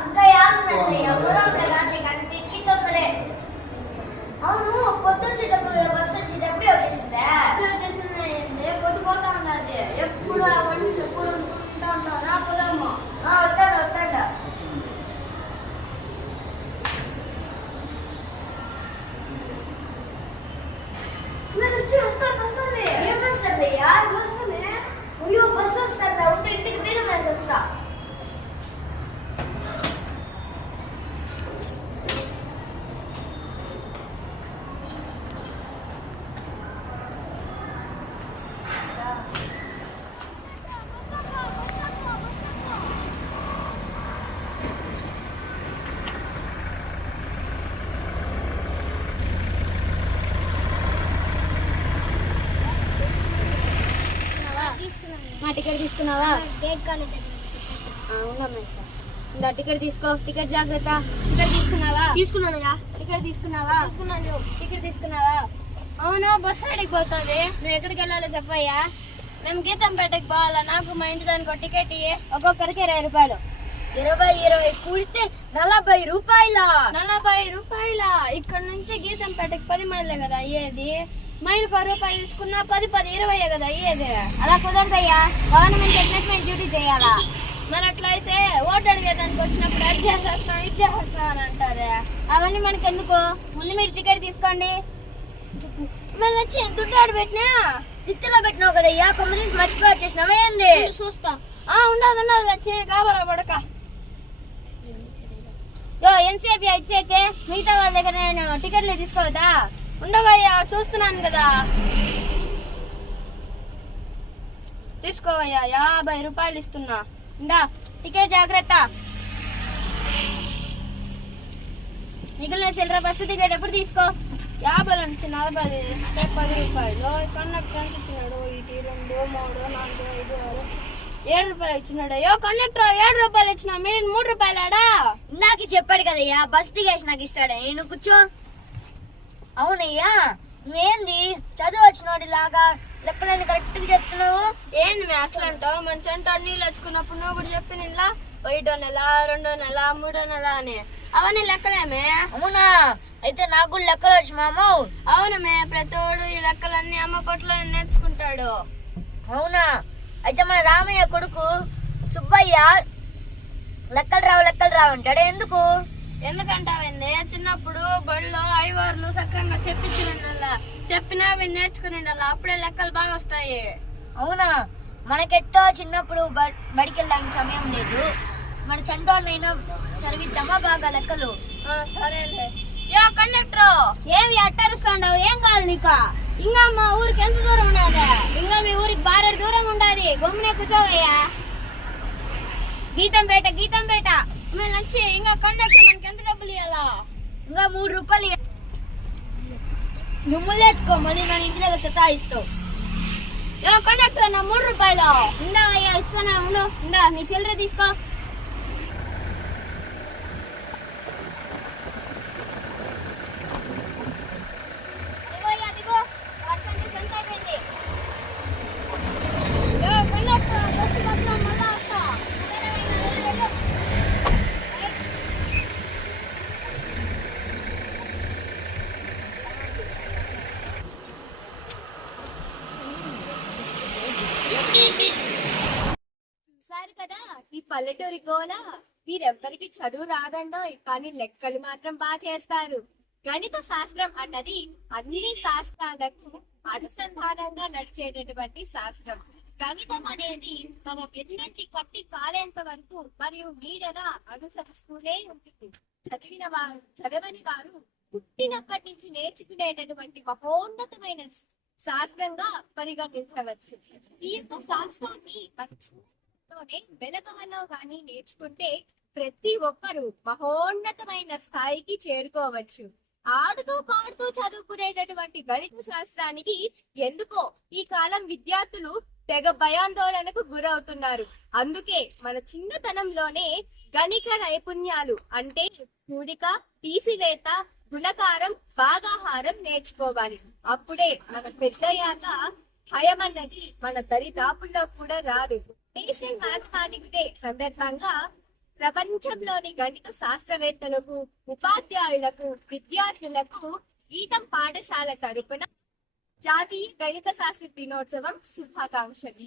ఇంకా యాగుందండి మా టికెట్ తీసుకున్నావా? గేట్ కాలేజ్ అవునమ్మా ఇందా టికెట్ తీసుకో. టికెట్ జాగ్రత్త. టికెట్ తీసుకున్నావా? తీసుకున్నానయ్యా టికెట్ తీసుకున్నావా? తీసుకున్నాను. టికెట్ తీసుకున్నావా? అవును బస్సు అడిగి పోతుంది. నువ్వు ఎక్కడికి వెళ్ళాలో చెప్పయ్యా. మేము గీతంపేటకి పోవాలా? నాకు మా ఇంటి దానికి ఒక టికెట్ ఇయ్యి. ఒక్కొక్కరికి ఇరవై రూపాయలు. ఇరవై ఇరవై కూడితే నలభై రూపాయల? నలభై రూపాయల. ఇక్కడ నుంచి గీతంపేటకి పది మైళ్ళే కదా అయ్యేది. మైలుకు ఒక రూపాయి తీసుకున్నా పది పది ఇరవై కదా అయ్యేది. అలా కుదరదయ్యా? గవర్నమెంట్ అడ్మిట్మెంట్ డ్యూటీ చేయాలా? మరి అట్లయితే ఓటు అడిగేదానికి వచ్చినప్పుడు అది చేసేస్తాం ఇది చేసేస్తాం అని అంటారు. అవన్నీ మనకి ఎందుకు ముందు మీరు టికెట్ తీసుకోండి. మేము వచ్చి దుడ్డు ఆడ పెట్టినా? తిత్తిలో పెట్టినావు కదయ్యా? కొమ్మ తీసి మర్చిపోయి వచ్చేసినావా ఏంది? చూస్తా. ఆ ఉండదు ఉండదు వచ్చి కాబరా పడక. యో ఎంతసేపు ఇచ్చేకే మిగతా వాళ్ళ దగ్గర నేను టికెట్లు తీసుకోవద్దా? ఉండవయ్యా చూస్తున్నాను కదా. తీసుకోవయ్యా యాభై రూపాయలు ఇస్తున్నా. ఇందా టికెట్ జాగ్రత్త. మిగిలిన చిల్లర బస్సు టికెట్ ఎప్పుడు తీసుకో. యాభై నుంచి నలభై పది రూపాయలు. కండక్టర్ ఎంత ఇచ్చినాడు ఇటు రెండు మూడు నాలుగు ఐదు ఆరు ఏడు రూపాయలు ఇచ్చినాడు. అయ్యో కండక్టర్ ఏడు రూపాయలు ఇచ్చిన మీరు మూడు రూపాయలాడా? ఇందాక చెప్పాడు కదయ్యా బస్ దిగేసి నాకు ఇస్తాడా నేను కూర్చో. అవునయ్యా నువ్వేంది? చదువు వచ్చినోడి లాగా లెక్కలన్నీ కరెక్ట్గా చెప్తున్నావు? ఏంది మీ అట్లా అంటావు? మన చెంట నీళ్ళు వచ్చుకున్నప్పుడు నువ్వు కూడా చెప్పిన ఇంట్లో ఒకటో నెల రెండో నెల మూడో నెల అని. అవన్నీ లెక్కలేమే అవునా? అయితే నాకు కూడా లెక్కలు వచ్చి మామూ. అవునమే ప్రతోడు ఈ లెక్కలన్నీ అమ్మ పొట్లో నేర్చుకుంటాడు. అవునా? అయితే మన రామయ్య కొడుకు సుబ్బయ్య లెక్కలు రావు లెక్కలు రావు అంటాడు. ఎందుకు? ఎందుకంటావేంది? చిన్నప్పుడు బడిలో ఐవార్లు సక్రంగా చెప్పించినండల్లా చెప్పినా అవి నేర్చుకుని అప్పుడే లెక్కలు బాగా వస్తాయి. అవునా? మనకెట్టో చిన్నప్పుడు బ- బడికి వెళ్ళడానికి సమయం లేదు. మన చంటోనైనా చదివిద్దామా బాగా లెక్కలు? సరేలే. యో కండక్టర్! ఏమి అట్టరుస్తాండవు? ఏం కాదు నీకు? ఇంకా మా ఊరికి ఎంత దూరం ఉన్నది ఇంకా మీ ఊరికి బారెడు దూరం ఉండాది గమ్మునే కూర్చోవయ్యా. గీతంపేట గీతంపేట. మేము వచ్చి ఇంకా కండక్టర్ మనకి ఎంత డబ్బులు ఇవ్వాలా ఇంకా మూడు రూపాయలు ఇయ్య. నువ్వు ముళ్ళెత్తుకో మళ్ళీ నన్ను ఇంటి దగ్గర సతాయిస్తావు యో కండక్టర్ అన్న మూడు రూపాయలు ఇందా అయ్యా ఇస్తానా ఉండు ఇందా నీ చిల్లర తీసుకో ఇదిగో అయ్యా, ఇదిగో. బస్ అంటే ఎంత అయిపోయింది? యో, కండక్టర్, బస్సు మాత్రం మళ్ళా వస్తా. సరేనా, వెళ్ళు, వెళ్ళు. రైట్. చూసారు కదా ఈ పల్లెటూరి గోల. వీరెవ్వరికి చదువు రాదండో కానీ లెక్కలు మాత్రం బాగా చేస్తారు. గణిత శాస్త్రం అన్నది అన్ని శాస్త్రాలకు అనుసంధానంగా నడిచేటటువంటి శాస్త్రం. గణితం అనేది మన వెన్నంటి కట్టి కాలేంత వరకు మరియు నీడన అనుసరిస్తూనే ఉంటుంది. చదివిన వారు చదవని వారు పుట్టినప్పటి నుంచి నేర్చుకునేటటువంటి మహోన్నతమైన శాస్త్రంగా పరిగణించవచ్చు. ఈ యొక్క శాస్త్రాన్ని లోనే వెలకవలో గాని నేర్చుకుంటే ప్రతి ఒక్కరూ మహోన్నతమైన స్థాయికి చేరుకోవచ్చు. ఆడుతూ పాడుతూ చదువుకునేటటువంటి గణిత శాస్త్రానికి ఎందుకో ఈ కాలం విద్యార్థులు తెగ భయాందోళనకు గురవుతున్నారు. అందుకే మన చిన్నతనంలోనే గణిక నైపుణ్యాలు అంటే కూడిక తీసివేత గుణకారం భాగాహారం నేర్చుకోవాలి. అప్పుడే మన పెద్దయ్యాక భయం అన్నది మన దరిదాపుల్లో కూడా రాదు. నేషనల్ మ్యాథమెటిక్స్ డే సందర్భంగా ప్రపంచంలోని గణిత శాస్త్రవేత్తలకు ఉపాధ్యాయులకు విద్యార్థులకు గీతం పాఠశాల తరపున జాతీయ గణిత శాస్త్ర దినోత్సవం శుభాకాంక్షలు.